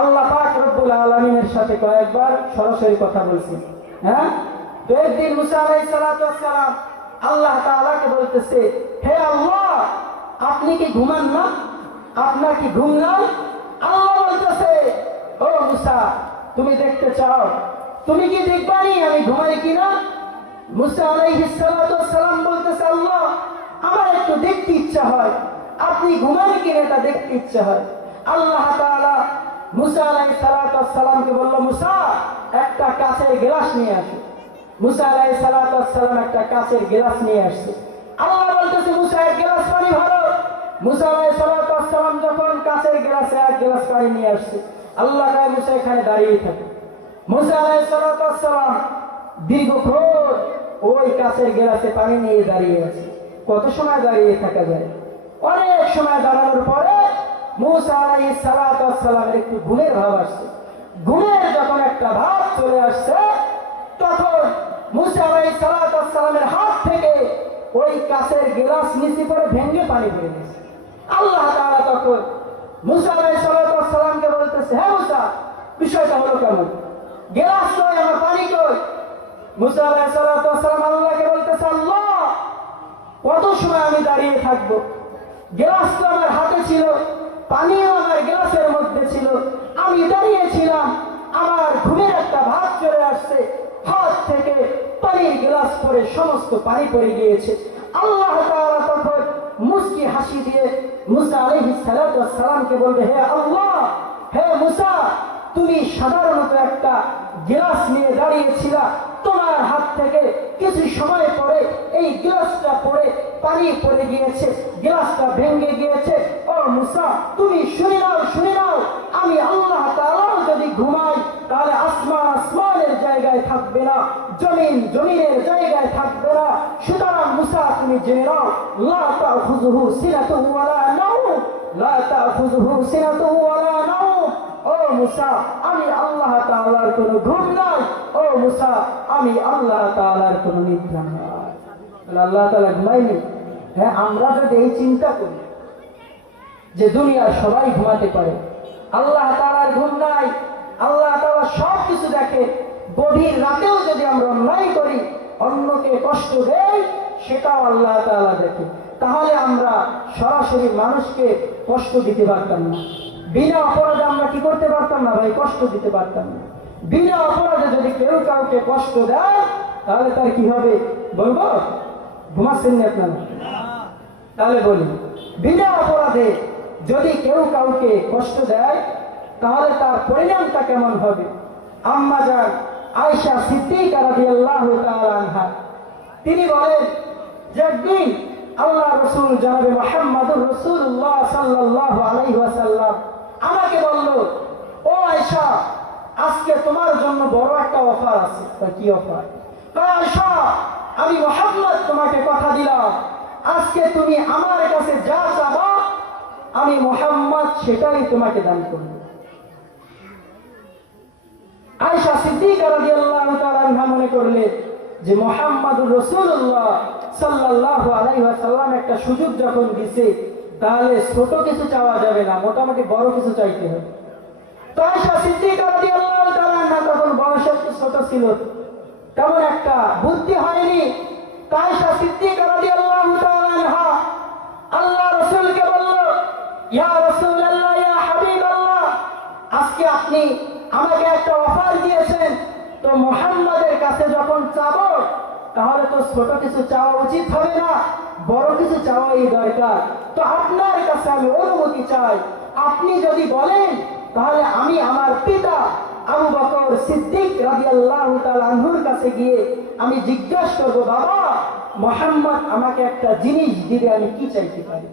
আল্লাহ পাক রব্বুল আলামিনের সাথে কয়েকবার সরাসরি কথা বলছেন। হ্যাঁ, তো একদিন মুসা আলাইহিস সালাতু ওয়াস সালাম আল্লাহ তাআলাকে বলতেছে, হে আল্লাহ, আপনি কি ঘুমান না? আপনার কি ঘুম নাই? আল্লাহ বলতেছে, ও মুসা, তুমি দেখতে চাও? তুমি কি দেখবানি আমি ঘুমাই কিনা? মুসা আলাইহিস সালাতু ওয়াস সালাম বলতেছে, আল্লাহ, আমার একটু দেখতে ইচ্ছা হয়, আপনি ঘুমান কিনা এটা দেখতে ইচ্ছা হয়। আল্লাহ তাআলা মুসা আলাইহিস সালাতু ওয়াস সালামকে বলল, মুসা, একটা কাঁচের গ্লাস নিয়ে আসো। মুসা আলাইহিস সালাতু ওয়াস সালাম একটা কাঁচের গ্লাস নিয়ে আসছে। আল্লাহ বলতেছে, মুসা, এক গ্লাস পানি ভরো। মুসা আলাইহিস সালাতু ওয়াস সালাম যখন কাঁচের গ্লাসে এক গ্লাস পানি নিয়ে আসছে, আল্লাহ তাআলা মুসা এখানে দাঁড়িয়ে থাকে। মুসা আলাইহিস সালাতু ওয়াস সালাম দীর্ঘক্ষণ ওই কাঁচের গ্লাসে পানি নিয়ে দাঁড়িয়ে আছে। কত সময় দাঁড়িয়ে থাকা যায়? অনেক সময় দাঁড়ানোর পরে মুসা আলাইহিস সালাতু ওয়াস সালামের একটু ঘুমের ভাব আসছে। ঘুমের যখন একটা ভাব চলে আসছে, তখন মুসা আলাইহিস সালাতু ওয়াস সালামের হাত থেকে ওই কাঁচের গ্লাস নিচে পড়ে ভেঙে পানি বেরিয়ে গেছে। আল্লাহ তাআলা তখন মুসা আলাইহিস সালাতু ওয়াস সালামকে বলতেছে, হে মুসা, বিষয়টা হলো কেমন? গ্লাস কই, আমার পানি কই? মুসা আলাইহিস সালাতু ওয়াস সালাম আল্লাহকে বলতেছে, আল্লাহ, কত সময় আমি দাঁড়িয়ে থাকবো? গ্লাস তো আমার হাতে ছিল, পানিও আমার গ্লাসের মধ্যে ছিল, আমি দাঁড়িয়েছিলাম, আমার ঘুমের একটা ভাব চলে আসছে, হাত থেকে পানির গ্লাস পরে সমস্ত পানি পড়ে গিয়েছে। আল্লাহ তাআলা তখন মুস্কি হাসি দিয়ে মুসা আলাইহিস সালাতু ওয়াস সালামকে বলবে, হে আল্লাহ, হে মুসা, তুমি সাধারণত একটা গ্লাস নিয়ে দাঁড়িয়েছিলা, তোমার হাত থেকে কিছু সময় পরে এই গ্লাসটা পড়ে পানি পড়ে গিয়েছে, গ্লাসটা ভেঙে গিয়েছে। ও মুসা, তুমি শুনে নাও, শুনে নাও, আমি আল্লাহ তাআলা যদি ঘুমাই তাহলে আসমান আসমানের জায়গায় থাকবে না, জমিন জমিনের জায়গায় থাকবে না। সুতরাং মুসা, তুমি জেনে নাও, লা তাখুযুহু সিনাতুহু ওয়ালা নাওম, লা তাখুযুহু সিনাতুহু ওয়ালা নাওম। ও মুসা, আমি আল্লাহ তাআলার কোনো ঘুম নাই। ও মুসা, আমি আল্লাহ তাআলার কোনো নিদ্রা নাই। আল্লাহ তাআলা ঘুমায়নি? হ্যাঁ, আমরা যদি এই চিন্তা করি যে দুনিয়ার সবাই ঘুমাতে পারে, আল্লাহ তাআলার ঘুম নাই, আল্লাহ তাআলা সব কিছু দেখে, গভীর রাতেও যদি আমরা অন্যায় করি, অন্যকে কষ্ট দেই, সেটাও আল্লাহ তাআলা দেখে, তাহলে আমরা সরাসরি মানুষকে কষ্ট দিতে পারতাম না। বিনা অপরাধে আমরা কি করতে পারতাম না ভাই? কষ্ট দিতে পারতাম না। বিনা অপরাধে যদি কেউ কাউকে কষ্ট দেয়, তাহলে তার কি হবে বলবো? ঘুমাচ্ছেন না আপনারা? তাহলে বলি, বিনা অপরাধে যদি কেউ কাউকে কষ্ট দেয়, তাহলে তার পরিণামটা কেমন হবে? আম্মা জান আয়েশা সিদ্দিকা রাদিয়াল্লাহু তাআলা আনহা তিনি বলেন যে একদিন আল্লাহ রাসূল জনাবে মুহাম্মদুর রাসূলুল্লাহ সাল্লাল্লাহু আলাইহি ওয়াসাল্লাম আমাকে বলল, ও আয়েশা, আজকে তোমার জন্য বড় একটা অফার আছে। কি অফার? আয়েশা, আমি মুহাম্মদ তোমাকে কথা দিলাম, আজকে তুমি আমার কাছে যা চাবা আমি মুহাম্মদ সেটাই তোমাকে দান করব। আয়েশা সিদ্দিকা রাদিয়াল্লাহু তাআলা আনহা মনে করলেন যে মুহাম্মদুর রাসূলুল্লাহ সাল্লাল্লাহু আলাইহি ওয়াসাল্লাম একটা সুযোগ যখন দিয়েছে, তাহলে ছোট কিছু চাওয়া যাবে না, মোটামুটি বড় কিছু চাইতে হবে। তো আয়েশা সিদ্দিকা রাদিয়াল্লাহু তাআলা আনহা তখন বয়সে একটু ছোট ছিল, তেমন একটা বুদ্ধি হয়নি। আয়েশা সিদ্দিকা রাদিয়াল্লাহু তাআলা আনহা আল্লাহ রাসূলকে বলল, ইয়া রাসূলুল্লাহ, ইয়া হাবিবাল্লাহ, আজকে আপনি আমাকে একটা অফার দিয়েছেন, তো মুহাম্মাদের কাছে যখন চাবো, তাহলে তো ছোট কিছু চাওয়া উচিত হবে না, বড় কিছু চাওয়াই দরকার। তো আপনার কাছে আমি অনুমতি চাই, আপনি যদি বলেন তাহলে আমি আমার পিতা আবু বকর সিদ্দিক রাদিয়াল্লাহু তাআলা আনহুর কাছে গিয়ে আমি জিজ্ঞাসা করব, বাবা, মুহাম্মদ আমাকে একটা জিনিস দিলে আমি কি চাইতে পারি?